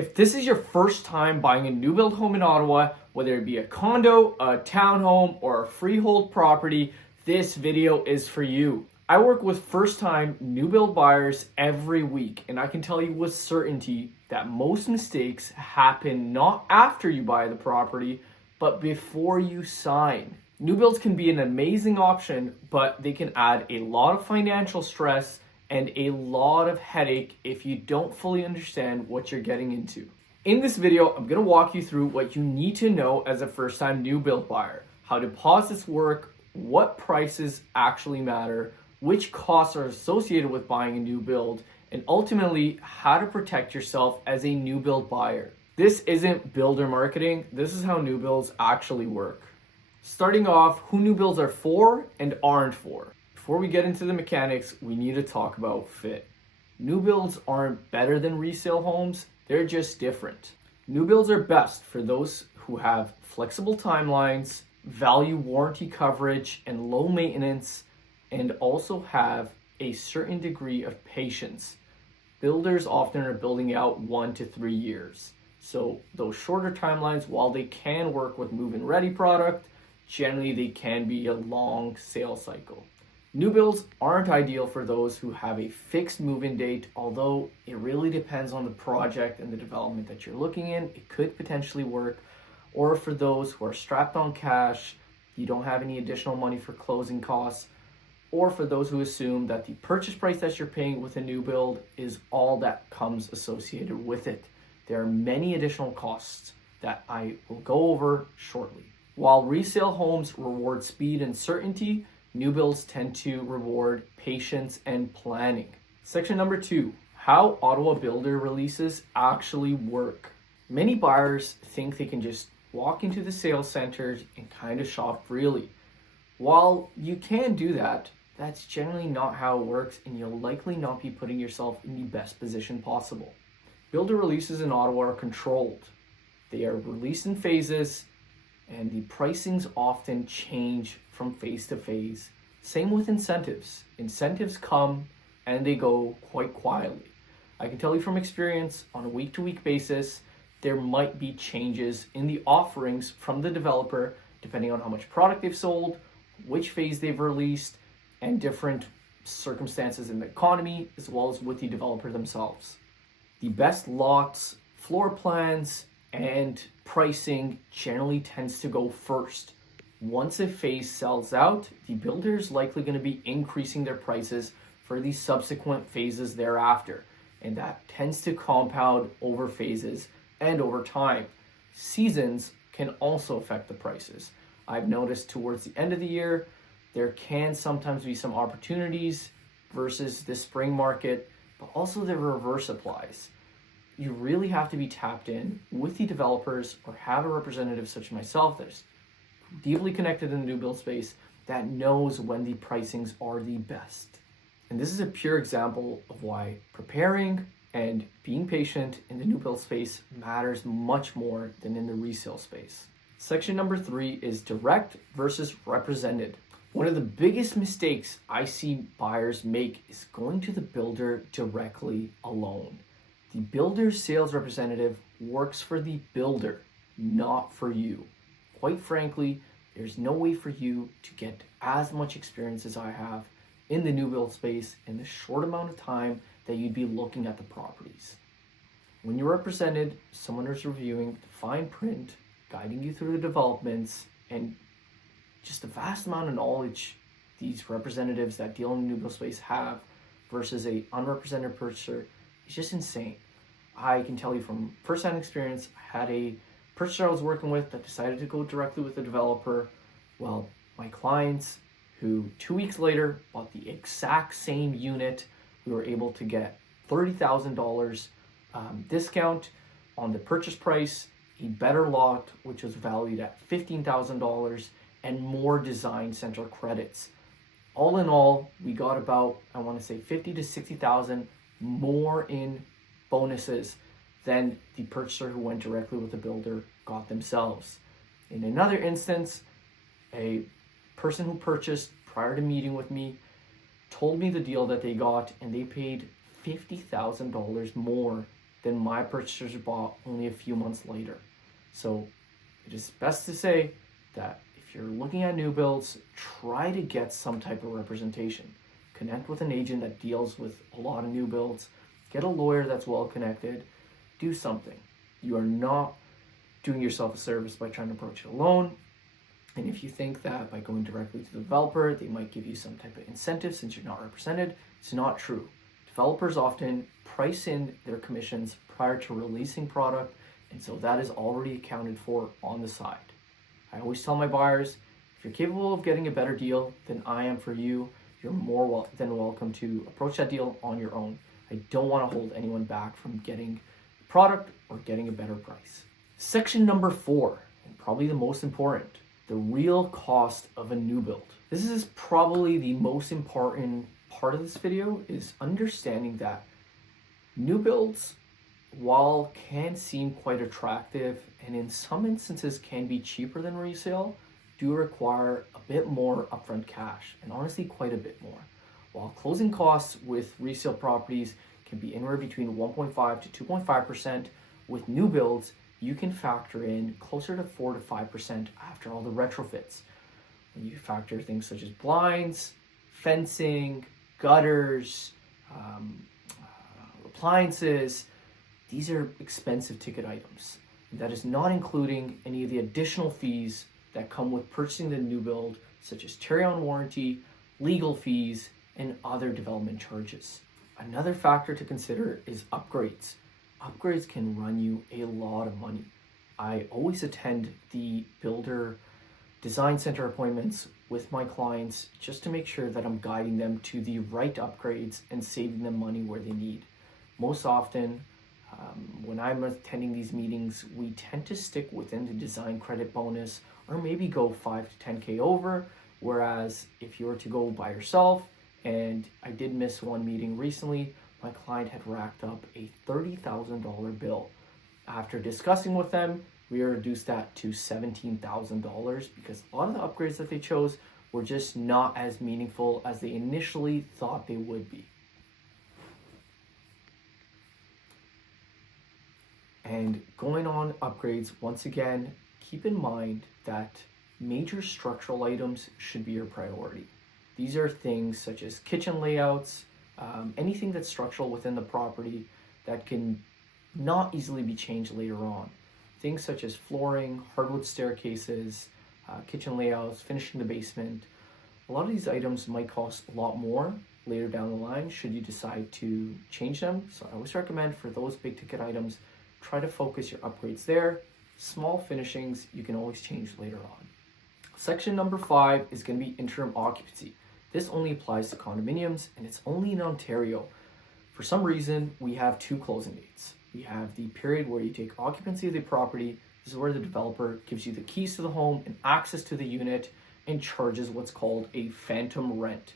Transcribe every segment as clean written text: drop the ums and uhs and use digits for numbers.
If this is your first time buying a new build home in Ottawa, whether it be a condo, a townhome, or a freehold property, this video is for you. I work with first-time new build buyers every week, and I can tell you with certainty that most mistakes happen not after you buy the property, but before you sign. New builds can be an amazing option, but they can add a lot of financial stress and a lot of headache if you don't fully understand what you're getting into. In this video, I'm going to walk you through what you need to know as a first-time new build buyer, how deposits work, what prices actually matter, which costs are associated with buying a new build, and ultimately how to protect yourself as a new build buyer. This isn't builder marketing, this is how new builds actually work. Starting off, who new builds are for and aren't for. Before we get into the mechanics, we need to talk about fit. New builds aren't better than resale homes, they're just different. New builds are best for those who have flexible timelines, value warranty coverage and low maintenance, and also have a certain degree of patience. Builders often are building out 1 to 3 years. So those shorter timelines, while they can work with move-in ready product, generally they can be a long sales cycle. New builds aren't ideal for those who have a fixed move-in date, although it really depends on the project and the development that you're looking in. It could potentially work. Or for those who are strapped on cash, you don't have any additional money for closing costs, or for those who assume that the purchase price that you're paying with a new build is all that comes associated with it. There are many additional costs that I will go over shortly. While resale homes reward speed and certainty, new builds tend to reward patience and planning. Section number 2, how Ottawa builder releases actually work. Many buyers think they can just walk into the sales centers and kind of shop freely. While you can do that, that's generally not how it works, and you'll likely not be putting yourself in the best position possible. Builder releases in Ottawa are controlled. They are released in phases, and the pricings often change from phase to phase. Same with incentives. Incentives come and they go quite quietly. I can tell you from experience, on a week-to-week basis, there might be changes in the offerings from the developer depending on how much product they've sold, which phase they've released, and different circumstances in the economy, as well as with the developer themselves. The best lots, floor plans, and pricing generally tends to go first. Once a phase sells out, the builder is likely going to be increasing their prices for the subsequent phases thereafter, and that tends to compound over phases and over time. Seasons can also affect the prices. I've noticed towards the end of the year, there can sometimes be some opportunities versus the spring market, but also the reverse applies. You really have to be tapped in with the developers or have a representative such as myself that is deeply connected in the new build space that knows when the pricings are the best. And this is a pure example of why preparing and being patient in the new build space matters much more than in the resale space. Section number 3 is direct versus represented. One of the biggest mistakes I see buyers make is going to the builder directly alone. The builder's sales representative works for the builder, not for you. Quite frankly, there's no way for you to get as much experience as I have in the new build space in the short amount of time that you'd be looking at the properties. When you're represented, someone is reviewing the fine print, guiding you through the developments, and just the vast amount of knowledge these representatives that deal in the new build space have versus a unrepresented purchaser is just insane. I can tell you from first-hand experience, I had a purchaser I was working with that decided to go directly with the developer. Well, my clients who 2 weeks later bought the exact same unit, we were able to get $30,000 discount on the purchase price, a better lot which was valued at $15,000, and more design center credits. All in all, we got about, I want to say, $50,000 to $60,000 more in bonuses than the purchaser who went directly with the builder got themselves. In another instance, a person who purchased prior to meeting with me told me the deal that they got, and they paid $50,000 more than my purchasers bought only a few months later. So it is best to say that if you're looking at new builds, try to get some type of representation. Connect with an agent that deals with a lot of new builds. Get a lawyer that's well connected. Do something. You are not doing yourself a service by trying to approach it alone. And if you think that by going directly to the developer, they might give you some type of incentive since you're not represented, it's not true. Developers often price in their commissions prior to releasing product, and so that is already accounted for on the side. I always tell my buyers, if you're capable of getting a better deal than I am for you, you're more than welcome to approach that deal on your own. I don't want to hold anyone back from getting a product or getting a better price. Section number 4, and probably the most important, the real cost of a new build. This is probably the most important part of this video, is understanding that new builds, while can seem quite attractive and in some instances can be cheaper than resale, do require a bit more upfront cash, and honestly quite a bit more. While closing costs with resale properties can be anywhere between 1.5 to 2.5%, with new builds you can factor in closer to 4 to 5% after all the retrofits. When you factor things such as blinds, fencing, gutters, appliances, these are expensive ticket items. That is not including any of the additional fees that come with purchasing the new build, such as carry-on warranty, legal fees, and other development charges. Another factor to consider is upgrades. Upgrades can run you a lot of money. I always attend the builder design center appointments with my clients just to make sure that I'm guiding them to the right upgrades and saving them money where they need. Most often, when I'm attending these meetings, we tend to stick within the design credit bonus or maybe go 5 to 10K over. Whereas if you were to go by yourself, and I did miss one meeting recently, my client had racked up a $30,000 bill. After discussing with them, we reduced that to $17,000 because a lot of the upgrades that they chose were just not as meaningful as they initially thought they would be. And going on upgrades, once again, keep in mind that major structural items should be your priority. These are things such as kitchen layouts, anything that's structural within the property that can not easily be changed later on. Things such as flooring, hardwood staircases, kitchen layouts, finishing the basement. A lot of these items might cost a lot more later down the line should you decide to change them. So I always recommend for those big ticket items, try to focus your upgrades there. Small finishings you can always change later on. Section number 5 is going to be interim occupancy. This only applies to condominiums and it's only in Ontario. For some reason, we have 2 closing dates. We have the period where you take occupancy of the property. This is where the developer gives you the keys to the home and access to the unit and charges what's called a phantom rent.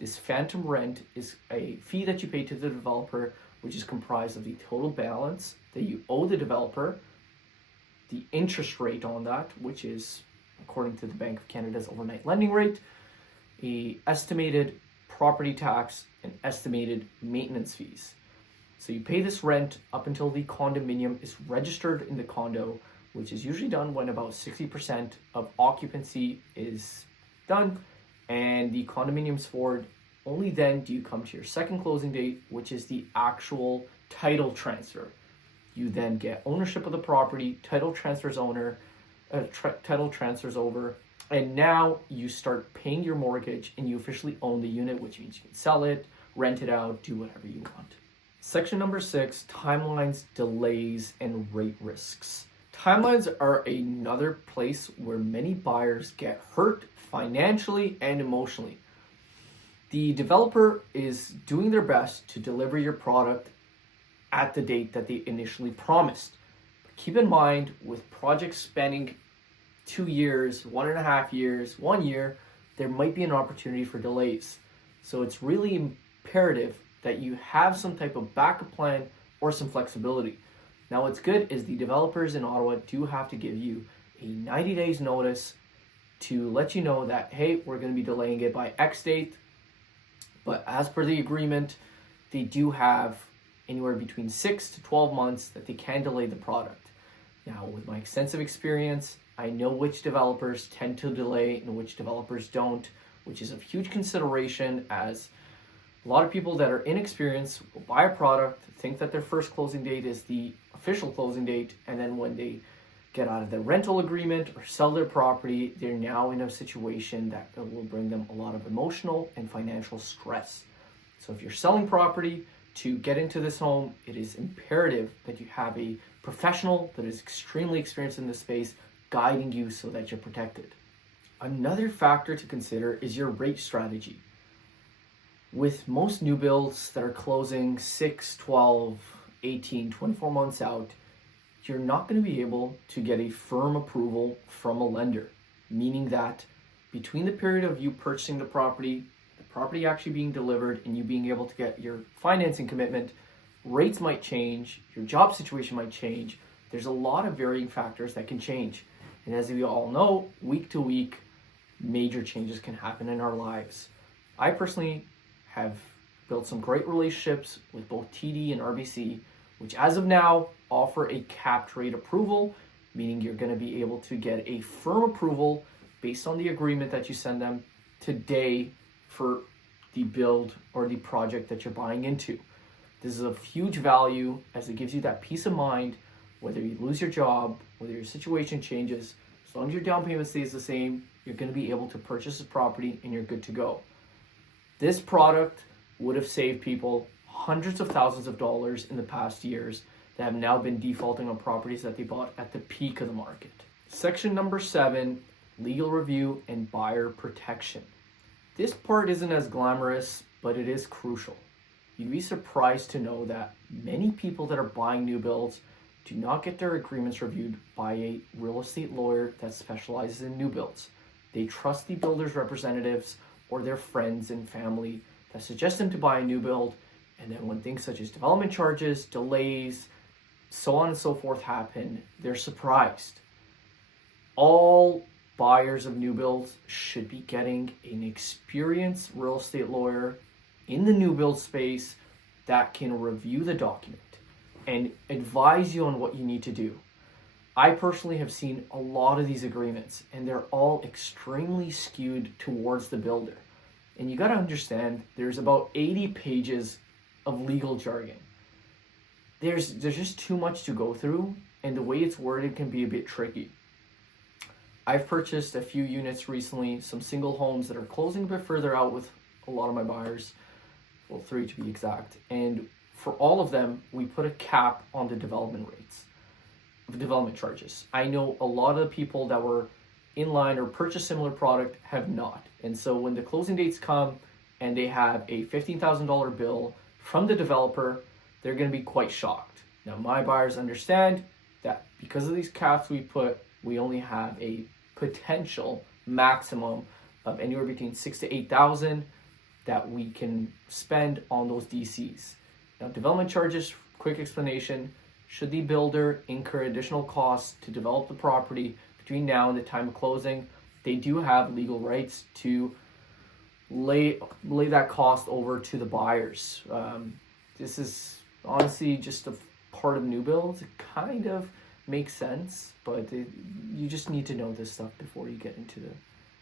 This phantom rent is a fee that you pay to the developer, which is comprised of the total balance that you owe the developer, the interest rate on that, which is according to the Bank of Canada's overnight lending rate, a estimated property tax, and estimated maintenance fees. So you pay this rent up until the condominium is registered in the condo, which is usually done when about 60% of occupancy is done and the condominium's forward. Only then do you come to your second closing date, which is the actual title transfer. You then get ownership of the property, title transfers over, and now you start paying your mortgage and you officially own the unit, which means you can sell it, rent it out, do whatever you want. Section number 6, timelines, delays, and rate risks. Timelines are another place where many buyers get hurt financially and emotionally. The developer is doing their best to deliver your product at the date that they initially promised. But keep in mind, with projects spanning 2 years, 1.5 years, 1 year, there might be an opportunity for delays. So it's really imperative that you have some type of backup plan or some flexibility. Now what's good is the developers in Ottawa do have to give you a 90 days notice to let you know that, hey, we're going to be delaying it by X date. But as per the agreement, they do have anywhere between 6 to 12 months that they can delay the product. Now, with my extensive experience, I know which developers tend to delay and which developers don't, which is a huge consideration, as a lot of people that are inexperienced will buy a product, think that their first closing date is the official closing date, and then when they get out of their rental agreement or sell their property, they're now in a situation that will bring them a lot of emotional and financial stress. So if you're selling property to get into this home, it is imperative that you have a professional that is extremely experienced in this space guiding you so that you're protected. Another factor to consider is your rate strategy. With most new builds that are closing 6, 12, 18, 24 months out, you're not going to be able to get a firm approval from a lender, meaning that between the period of you purchasing the property actually being delivered, and you being able to get your financing commitment, rates might change, your job situation might change. There's a lot of varying factors that can change. And as we all know, week to week, major changes can happen in our lives. I personally have built some great relationships with both TD and RBC, which as of now offer a capped rate approval, meaning you're going to be able to get a firm approval based on the agreement that you send them today for the build or the project that you're buying into. This is of huge value, as it gives you that peace of mind, whether you lose your job, whether your situation changes, as long as your down payment stays the same, you're going to be able to purchase a property and you're good to go. This product would have saved people hundreds of thousands of dollars in the past years that have now been defaulting on properties that they bought at the peak of the market. Section number 7, legal review and buyer protection. This part isn't as glamorous, but it is crucial. You'd be surprised to know that many people that are buying new builds do not get their agreements reviewed by a real estate lawyer that specializes in new builds. They trust the builder's representatives or their friends and family that suggest them to buy a new build, and then when things such as development charges, delays, so on and so forth happen, they're surprised. All buyers of new builds should be getting an experienced real estate lawyer in the new build space that can review the document and advise you on what you need to do. I personally have seen a lot of these agreements, and they're all extremely skewed towards the builder. And you got to understand, there's about 80 pages of legal jargon. There's just too much to go through, and the way it's worded can be a bit tricky. I've purchased a few units recently, some single homes that are closing a bit further out with a lot of my buyers, well, 3 to be exact. And for all of them, we put a cap on the development rates, the development charges. I know a lot of the people that were in line or purchased similar product have not. And so when the closing dates come and they have a $15,000 bill from the developer, they're going to be quite shocked. Now, my buyers understand that because of these caps we put, we only have a potential maximum of anywhere between $6,000 to $8,000 that we can spend on those DCs. Now, development charges, quick explanation: should the builder incur additional costs to develop the property between now and the time of closing, they do have legal rights to lay that cost over to the buyers. This is honestly just a part of new builds. It kind of makes sense, but you just need to know this stuff before you get into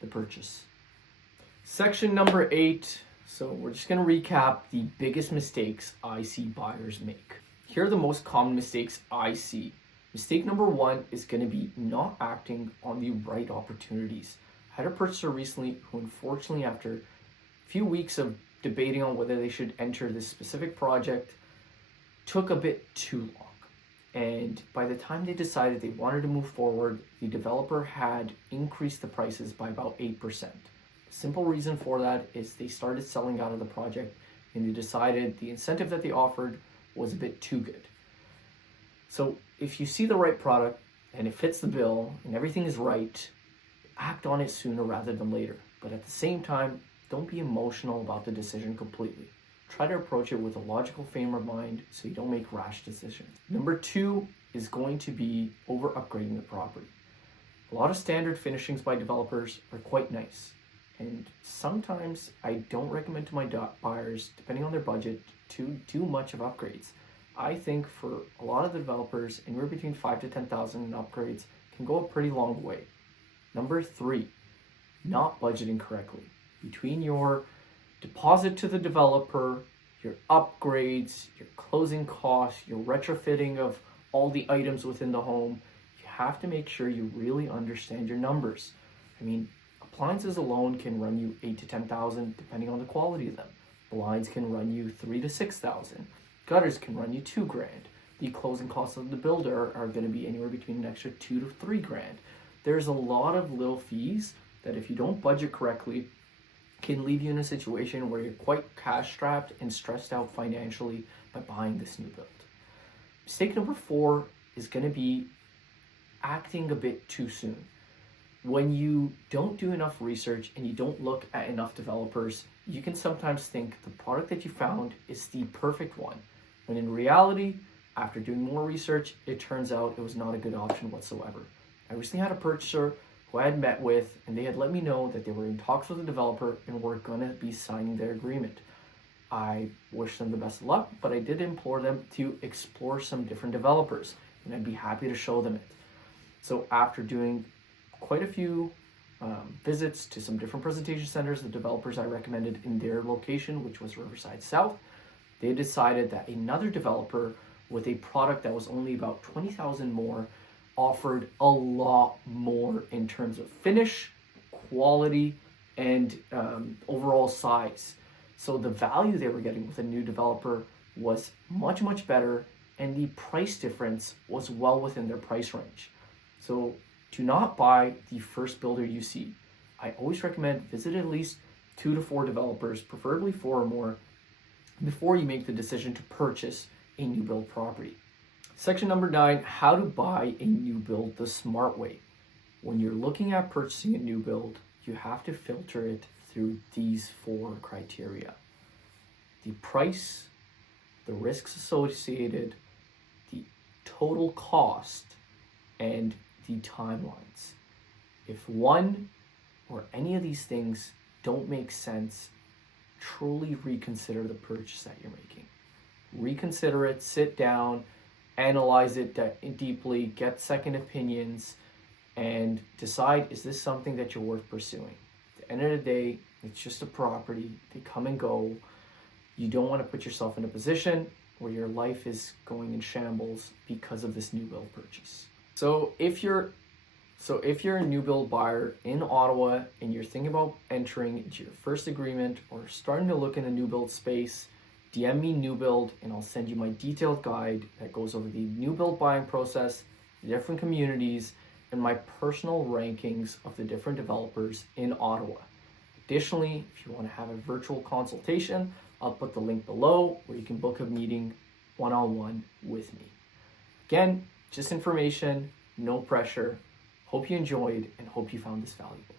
the purchase. Section number 8. So we're just going to recap the biggest mistakes I see buyers make. Here are the most common mistakes I see. Mistake number 1 is going to be not acting on the right opportunities. I had a purchaser recently who, unfortunately, after a few weeks of debating on whether they should enter this specific project, took a bit too long. And by the time they decided they wanted to move forward, the developer had increased the prices by about 8%. The simple reason for that is they started selling out of the project, and they decided the incentive that they offered was a bit too good. So if you see the right product and it fits the bill and everything is right, act on it sooner rather than later. But at the same time, don't be emotional about the decision completely. Try to approach it with a logical frame of mind so you don't make rash decisions. Number 2 is going to be over upgrading the property. A lot of standard finishings by developers are quite nice. And sometimes I don't recommend to my buyers, depending on their budget, to do much of upgrades. I think for a lot of the developers, anywhere between 5 to 10,000 in upgrades can go a pretty long way. Number 3, not budgeting correctly. Between your deposit to the developer, your upgrades, your closing costs, your retrofitting of all the items within the home, you have to make sure you really understand your numbers. I mean, appliances alone can run you 8 to 10,000 depending on the quality of them. Blinds can run you 3 to 6,000. Gutters can run you $2,000. The closing costs of the builder are going to be anywhere between an extra $2,000 to $3,000. There's a lot of little fees that if you don't budget correctly can leave you in a situation where you're quite cash strapped and stressed out financially by buying this new build. Mistake number 4 is going to be acting a bit too soon. When you don't do enough research and you don't look at enough developers, you can sometimes think the product that you found is the perfect one, when in reality, after doing more research, it turns out it was not a good option whatsoever. I recently had a purchaser who I had met with, and they had let me know that they were in talks with a developer and were going to be signing their agreement. I wish them the best of luck, but I did implore them to explore some different developers, and I'd be happy to show them it. So after doing quite a few visits to some different presentation centers, the developers I recommended in their location, which was Riverside South, they decided that another developer with a product that was only about 20,000 more offered a lot more in terms of finish, quality, and overall size. So the value they were getting with a new developer was much, much better, and the price difference was well within their price range. So do not buy the first builder you see. I always recommend visit at least 2 to 4 developers, preferably 4 or more, before you make the decision to purchase a new build property. Section number 9, how to buy a new build the smart way. When you're looking at purchasing a new build, you have to filter it through these 4 criteria: the price, the risks associated, the total cost, and the timelines. If one or any of these things don't make sense, truly reconsider the purchase that you're making. Reconsider it, sit down, analyze it deeply, get second opinions, and decide, is this something that you're worth pursuing? At the end of the day, it's just a property. They come and go. You don't want to put yourself in a position where your life is going in shambles because of this new build purchase. So if you're a new build buyer in Ottawa and you're thinking about entering into your first agreement or starting to look in the new build space, DM me new build and I'll send you my detailed guide that goes over the new build buying process, the different communities, and my personal rankings of the different developers in Ottawa. Additionally, if you want to have a virtual consultation, I'll put the link below where you can book a meeting one-on-one with me. Again, just information, no pressure. Hope you enjoyed and hope you found this valuable.